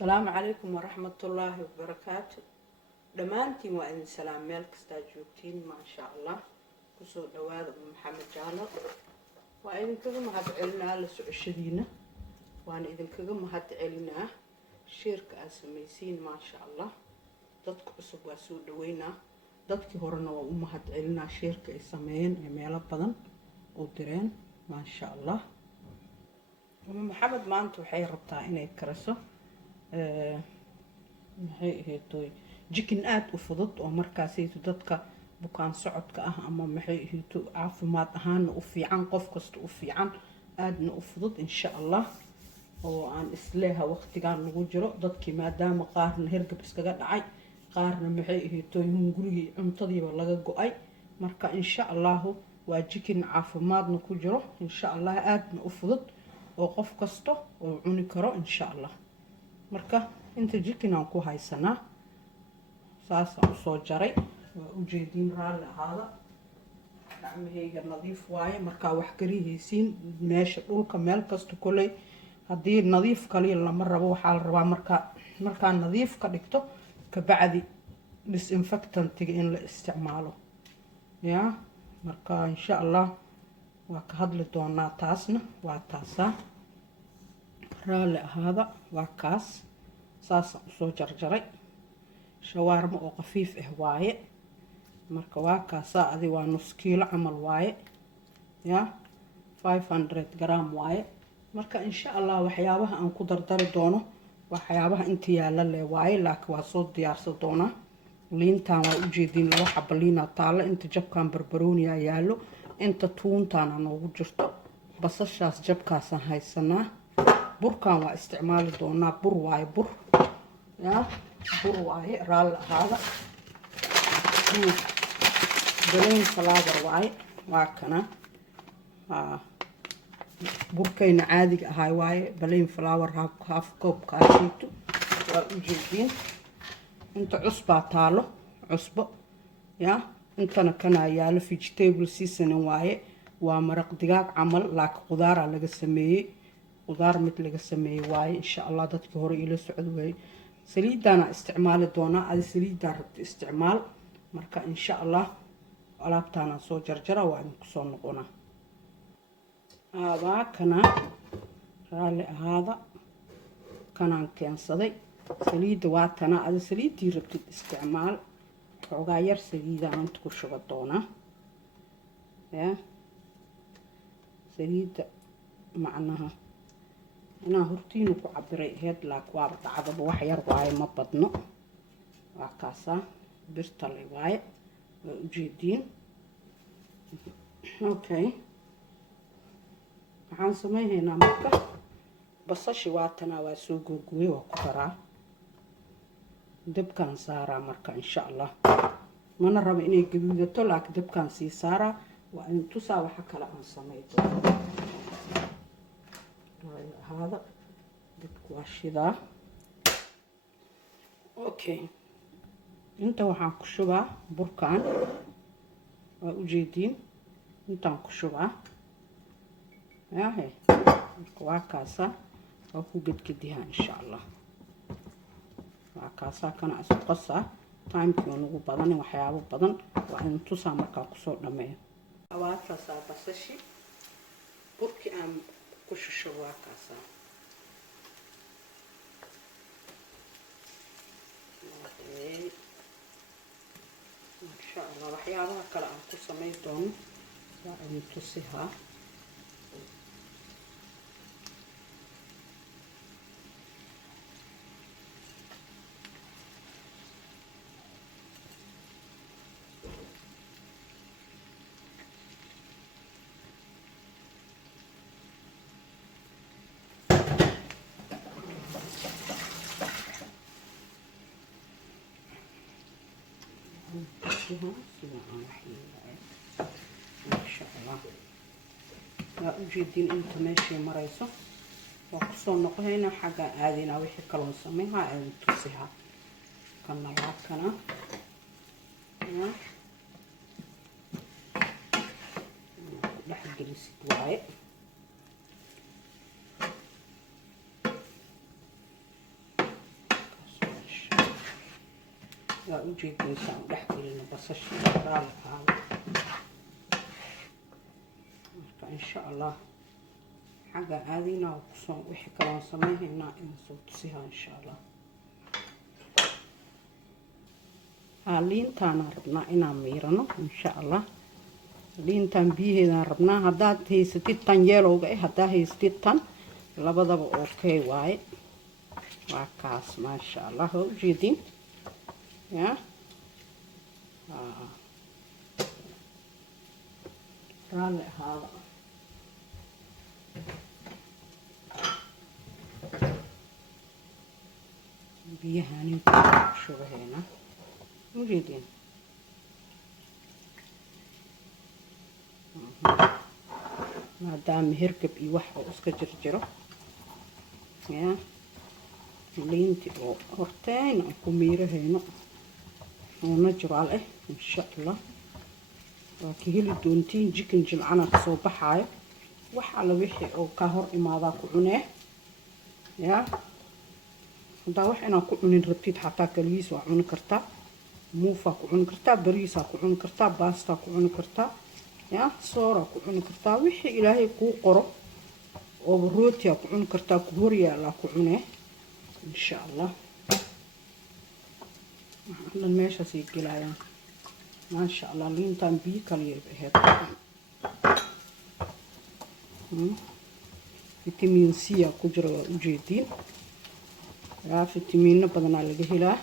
السلام عليكم ورحمة الله وبركاته. دمانتين وإن سلام مالك استاجوبتين ما شاء الله. كسو دواد محمد جالر وإذن كذا ما هتعلنا لسعشدينا وأنا إذن كذا ما هتعلنا شركة أسميسين ما شاء الله. dadk cusub waa soo dhaweynaa dadkii horena waa u mahadcelinaa sheerka ay sameeyeen ee meelo badan u direen maasha allah. maxamed maanta waxay rabtaa inay kariso maxay ahayd jikin aad u fudud oo markaasaytu dadka bukaan socodka ah ama maxay ahayd caafimaad ahaana u fiican qof kasta u fiican aadna u fudud insha allah oo aan isleeha waqtigan lagu jiro dadkii maadaama qaarna hergab iskaga dhacay qaarna maxay ahayd hungurigii cuntadiiba laga go'ay marka insha allah waa jikin caafimaadna ku jiro insha allah aadna u fudud oo qof kasta oo cuni karo insha allah. marka inta jikin aan ku haysanaa saas aan soo jaray waa u jeedin raali ahaada gacmahayga nadiif waaye marka wax karihaysiin meesha dhulka meel kasta kulay haddii nadiif kaliya lama rabo waxaa la rabaa markaa nadiif ka dhigto kabacdi disinfectantiga in la isticmaalo ya marka insha allah waa ka hadli doonaa taasna waa taasaa raali ahaada waa kaas saasaan usoo jarjaray shawaarmo oo qafiif ah waaye marka waa kaasaa adi waa nus kiilo camal waaye ya 500 gram waaye marka insha allah waxyaabaha aan ku dardari doono waxyaabaha inta yaala leh waaye laakiin waa soo diyaarsan doonaa. liintaan waa u jeedin laba xabo liina taalo inta jabkaan barbarooniya yaalo inta tuuntaana noogu jirto basashaas jabkaasaan haysanaa burkaan waa isticmaali doonaa bur waaye bur ya bur waaye raali ahaada balayn flour waaye waa kana burkayna caadiga ahay waaye balayn flour half cup kaashiito waa u jeedin inta cusbaa taalo cusbo ya intana kana yaalo vegetable seasoning waaye waa maraq digaag camal laakiin qudaara laga sameeyay qudaar mid laga sameeyay waaye insha allah dadkii hore ila socod way saliidana isticmaali doonaa adi saliida rabto isticmaal marka insha allah alaabtaana soo jarjara waa idin kusoo noqonaa. kana raali ahaada kanaan keensaday saliida waa tana adi saliidii rabtid isticmaal xoogaa yar saliidaan inta ku shuba doonaa ya saliida macnaha inaa hortiinu ku cabiray ahayd laakiin waaba dhacdaba wax yar waaye ma badno waa kaasaa birtale waaye waa ujeediin okay waxaan samaynaynaa marka basashi waatanaa waa soo googooye waa ku daraa dabkaan saaraa marka insha allah mana rabo inay gaduudato laakiin dabkaan sii saaraa waa in tusaa waxa kale aan samay doono هذا بتواشيدا اوكي انت waxaan ku shubaa burkaan waa u jeedin intaan ku shubaa yahay waa kaasa oo ku gedgediyaa insha allah waa kaasa kana isku qasa time-kii ugu badan waxyaabo badan waa in tusaa markaa ku soo dhameeyo awaataasa basashi burkii aan ku shubaa kaasa ما شاء الله waxyaabaha kale aan ku sameey doono waa in tusiha ما شاء الله وجدين انت ماشي مريسو وقصو نقهينا حاجة عادينا وحي كلون سميها عادي توسيها كنا باكنا لحق جلسي دواي waa u jeedinaysaa u dhex gelina basasha raali ahaada marka insha allah xagga aadina kusoo wixii kaloon samaynaynaa in soo tusihaa insha allah liintaana rabnaa inaan miirano insha allah liintaan biyaheedaan rabnaa haddaad haysatid tan yeelowga haddaa haysatid tan labadaba okay waaye waa kaas maasha allah waa u jeedin ya raali ahaada biyahaani shubaheena u jeedin maadaama hergab iyo wax oo iska jirjiro ya liintii oo hortayna aan ku miirahayno oo natural ah insha allah waa ka heli doontiin jikin jilcana kasoo baxaayo wax alla wixii oo ka hor imaadaa ku cunee ya haddaa wax inaan ku cunin rabtid xataa kaligiis waa cuni kartaa muufaa ku cuni kartaa bariisaa ku cuni kartaa baastaa ku cuni kartaa ya sooraa ku cuni kartaa wixii ilaahay kuu qoro oo rootiyaa ku cuni kartaa ku horyaallaa ku cunee insha allah waxaan meeshaasay gelayaan maasha allah liintaan biyo kala yar ahayd vitamin C ku jira waa u jeediin yaa fitamiino badanaa laga helaa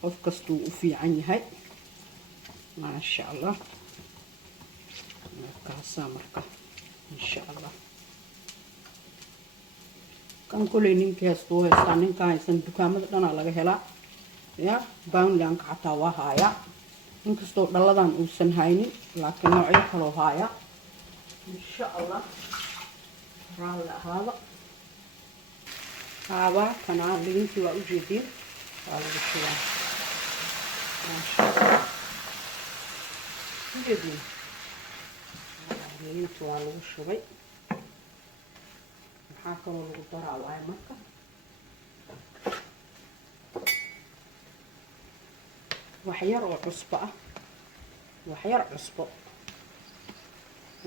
qof kastuu u fiican yahay maasha allah markaasaa marka insha allah kan kuley ninkii haystuu haystaa ninkaan haysan dukaamada dhanaa laga helaa ya boundlandka xataa waa haayaa inkastoo dhalladan uusan haynin laakiin noocyo kaloo haaya insha allah raalli ahaada haabaa kanaa liintii waa u jeediin waa lagu shubaa maasha allah u jeediin liintii waa lagu shubay maxaa kaloo lagu daraa waaye marka waxyar oo cusbo ah waxyar cusbo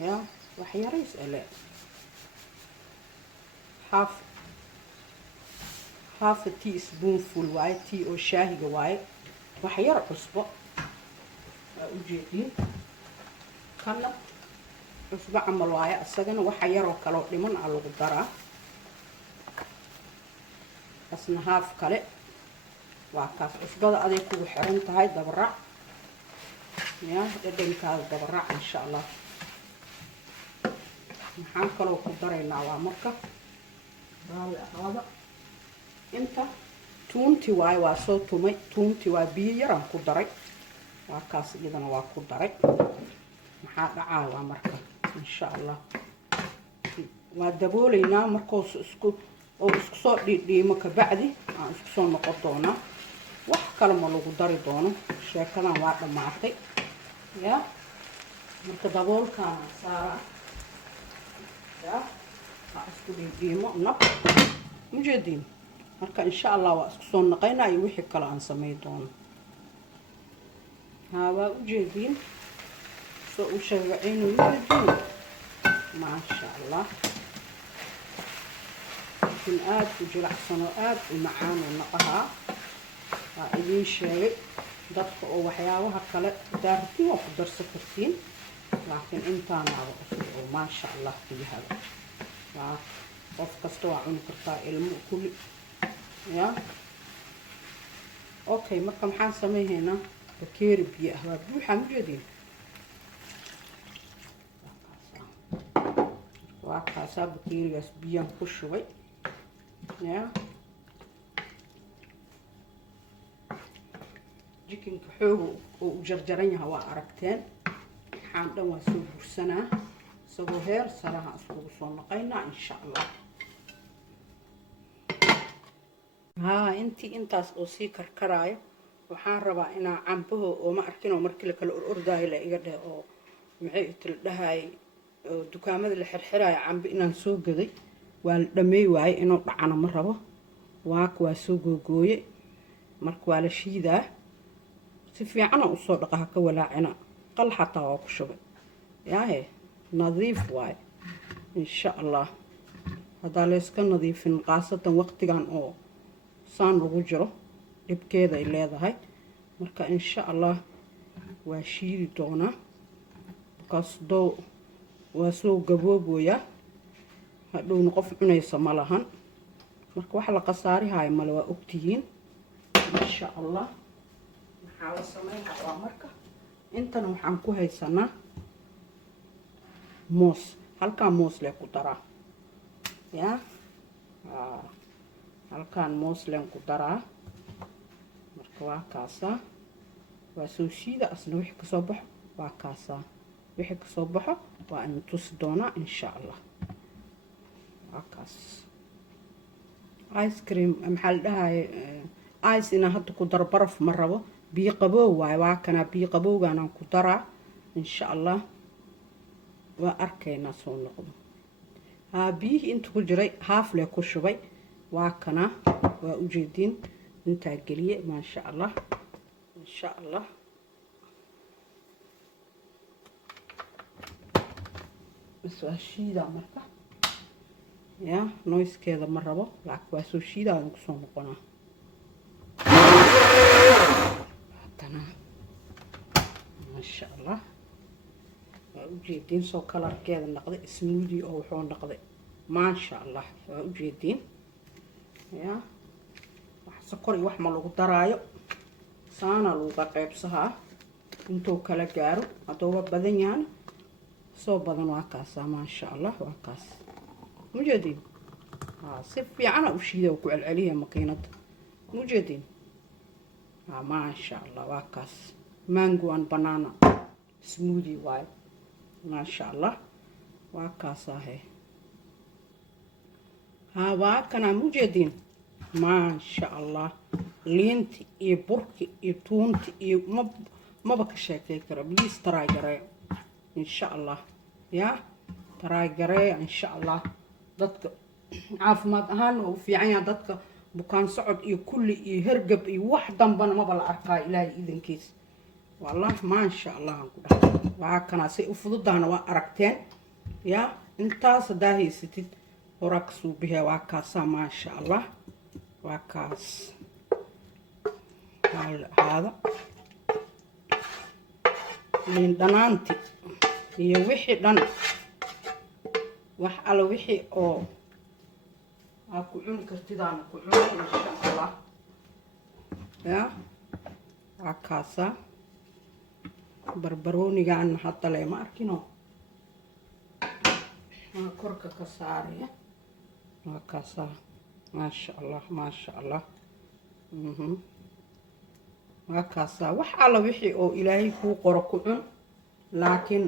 ya waxyarays ele half a teaspoonful waaye tea oo shaahiga waaye waxyar cusbo waa u jeediin kana cusbo camal waaye isagana waxa yaroo kaloo dhiman ah lagu daraa asna haaf kale waa kaas cusbada aday kugu xiran tahay dabarac ya dhadhankaada dabarac insha allah maxaan kaloo ku daraynaa waa marka raalli ahaada inta tuunti waaye waa soo tumay tuunti waa biyo yaraan ku daray waa kaas iyadana waa ku daray maxaa dhacaa waa marka insha allah waa daboolaynaa markoos isku soo dhiidhiimo kabacdi aan isku soo noqon doonaa wax kale ma lagu dari doono sheekadan waa dhammaatay ya marka daboolkaana saaraa ya waa isku dhiidhiimo nab ujeediin marka insha allah waa isku soo naqaynaa iyo wixii kale aan samay doono haa waa ujeediin soo u shagacaynayo ujeediin maasha allah لكن آد وجلعسن وآد ومعان ونقها إذن شيء ضدك أو وحياوها كلا دارتين وقدر سكرتين لكن أنت أنا ما شاء الله في هذا قف كستوى عنك الطائل كل يا أوكي مركم حان سمي هنا بكير بيئة بروحة مجدين وعكاسا بكير بيان كشوي يا jikinka xoog oo u jarjaran yahay waa aragteen waxaan dhan waa soo bursanaa isagoo heer saraha iskugu soo naqaynaa insha allah haa intaas oo sii karkaraayo waxaan rabaa inaa cambaho oo ma arkin oo markii la kala ordaayo la iga dheh oo maxay itil dhahay oo dukaamada la xirxiraayo cambe inaan soo gaday waa la dhameey waaye inuu dhacana ma rabo waa soo googooye marka waa la shiidaa si fiican aan usoo dhaqa ha ka walaacina qal xataa waa ku shubay yaahe nadiif waaye insha allah haddaa layska nadiifin qaasatan waqtigan oo saan lagu jiro dhibkeeda ay leedahay marka insha allah waa shiidi doonaa markaas doo waa soo gabooboyaa hadhowna qof cunaysa ma lahan marka waxa la qasaarihayo male waa ogtihiin insha allah maxaa la sameynaa marka intana waxaan ku haysanaa moos halkaan moos lee ku daraa yaa halkaan moos leen ku daraa marka waa kaasaa waa soo shiida asna wixii kasoo baxo waa kaasaa wixii kasoo baxo waa in tusi doonaa insha allah waa kaas ice cream maxaa la dhahaye ice inaan hadda ku daro baraf ma rabo biyo qaboow waaye waa kanaa biyo qabowgaanaan ku daraa insha allah waa arkaynaa soo noqdo biyihii inta ku jiray haaf lee ku shubay waa kanaa waa ujeediin intaa geliye maasha allah insha allah bas waa shiidaa marka yaa noiskeeda ma rabo laakiin waa soo shiidaadan kusoo noqonaa haddana maasha allah waa ujeediin soo kalarkeeda naqday smoothie oo wuxuu naqday maasha allah waa ujeediin yaa wax sokor iyo wax ma lagu daraayo saana laga qaybsahaa intuu kala gaaro hadduu badan yahay soo badan waa kaasaa maasha allah waa kaas mujeediin si fiican u shiiday ku celceliya makiinada mujeediin maasha allah waa kaas mango and banana smoothie waaye maasha allah waa kaasaa he waa kana mujeediin maasha allah liinti iyo burki iyo tuunti iyo maba ka sheekay kara please try garee insha allah yaa try garee insha allah dadka caafimaad ahaan oo fiican yahay dadka bukaan socod iyo kulli iyo hergab iyo wax dambana maba la arkaa ilaahay idankiis wallahi maasha allah aan ku dhahay waa kana si u fududana waa aragteen yaa intaas hadaa haysatid horaa kasoo bixiya waa kaasaa maasha allah waa kaas hada liin dhanaanti iyo wixii dhan wax alla wixii oo aa ku cuni kartidaana ku cuni insha allah yaa waa kaasaa barbaroonigaana hadda leema arkino waa korka ka saaraya waa kaasaa maasha allah maasha allah waa kaasaa wax alla wixii oo ilaahay kuu qoro ku cun laakiin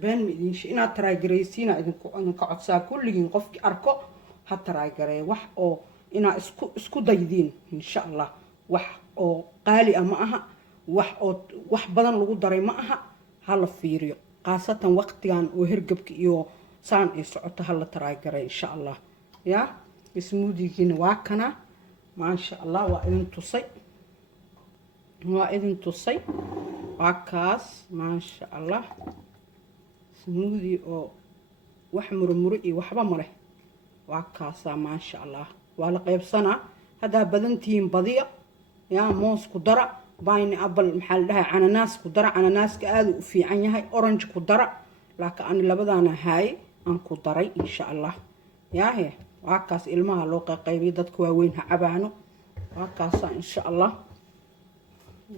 been ma idin inaad taraagaraysiina idinka codsaa kulligiin qofkii arko ha taraagareey wax oo inaa isku daydiin insha allah wax oo qaali ah ma aha wax oo wax badan lagu daray ma aha hala fiiriyo qaasatan waqtigan oo hergabka iyo saan ay socoto hala taraagareey insha allah yaa smoothie-giina waa kana maasha allah waa idin tusay waa kaas maasha allah smoothie oo wax murmuri iyo waxba ma leh waa kaasaa maasha allah waa la qaybsanaa haddaa badantihiin badiya yaa moos ku dara bayni apple maxaa la dhahay cananaas ku dara cananaaska aad u fiican yahay orange ku dara laakiin ani labadaana haay aan ku daray insha allah yaahe waa kaas ilmaha loo qaybiyo dadka waaweyn ha cabaano waa kaasaa insha allah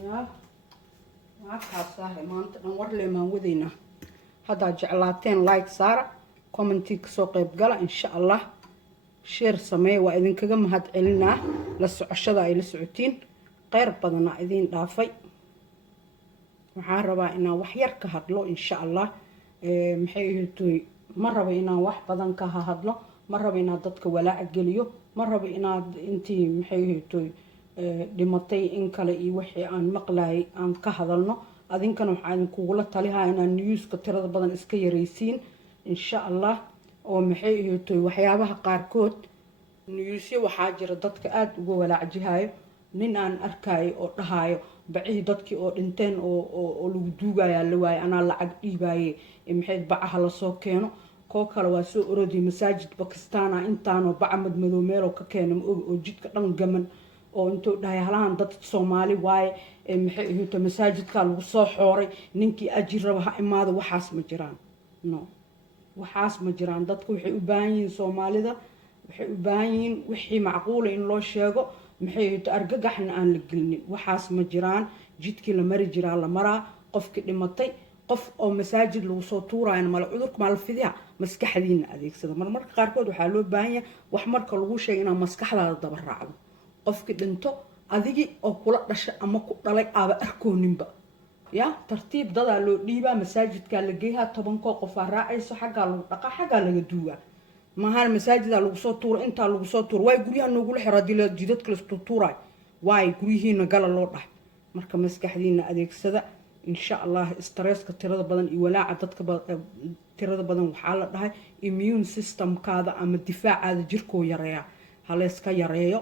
yaa waa kaasaa maanta dhan war leemaan wadaynaa haddaa jeclaateen like saara commentii kasoo qayb gala insha allah share sameeye waa idinkaga mahad celinaa la socoshada ay la socotiin kheyr badana idin dhaafay waxaan rabaa inaan wax yar ka hadlo insha allah maxay ahaytoy ma rabo inaan wax badan ka hadlo ma rabo inaan dadka walaac geliyo ma rabo inaad intii maxay ahaytoy dhimatay in kale iyo wixii aan maqlaayay aan ka hadalno adinkana waxaa idinkugula talihaa inaan newska tirada badan iska yaraysiin insha allah oo maxay ahaytoy waxyaabaha qaarkood newsyo waxaa jira dadka aada uga walaacihayo nin aan arkaayo oo dhahayo bacihii dadkii oo dhinteen oo lagu duugayaa la waayay anaa lacag dhiibaaye maxay bacaha lasoo keeno koo kale waa soo orodiy masaajid bakistaan ah intaanoo baca madmadow meeloo ka keena ma ogi oo jidka dhan gaman oo intuu dhahay halahan dad Soomaali waaye maxay ahayd masaajidka lagu soo xooray ninkii ajir raba ha imaado waxaas ma jiraan no waxaas ma jiraan dadku waxay u baahan yihiin Soomaalida waxay u baahan yihiin wixii macquul in loo sheego maxay ahayd argagaxna aan la gelin waxaas ma jiraan jidkii la mari jiraa la maraa qofkii dhimatay qof oo masaajid lagu soo tuurayna mal cudurka mal fidiya maskaxdiina adeegsada marmarka qaarkood waxaa loo baahan yahay wax marka lagu sheego in maskaxdaada daba raacdo qofkii dhinto adigi oo kula dhashay ama ku dhalay aaba arkooninba ya tartiib dadaa loo dhiibaa masaajidka la geeyaa 10 qof raacayso xagga lagu dhaqa xagga laga duugaa mahal masaajida lagu soo tuuro inta lagu soo tuuro way guriyaha noogu la xiraa dilaa jidadka la soo tuuray way guriyihiina gala loo dhax marka maskaxdiina adeegsada insha Allah stresska tirada badan iyo walaaca dadka tirada badan waxa la dhahay immune system kaada ama difaacaada jirkoo yareeya hal iska yareeyo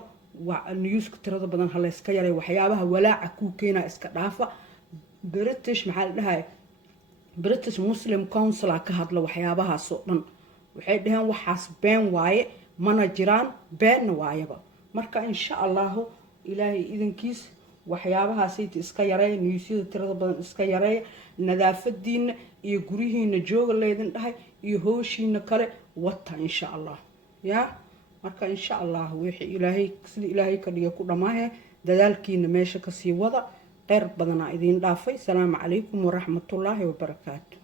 waa newska tirada badan hal iska yareeyo waxyaabaha walaaca ku keena iska dhaafa British maxaa la dhahay British Muslim Council ka hadla waxyaabaha soo dhan waxay dhahan waxaas been waaye mana jiraan been waayaba marka insha Allah ilaahay idinkiis waxyaabahaasay iska yareey niyuusyada tirada badan iska yareey nadaafadiina iyo gurihiina jooga leedin dhahay iyo hooshiina kale wata insha Allah ya marka insha Allah wixii ilaahay sida ilaahay ka dhiga ku dhamaahay dadaalkiina meesha ka sii wada qeyr badana idin dhaafay salaamu calaykum wa rahmatullaahi wa barakaatuh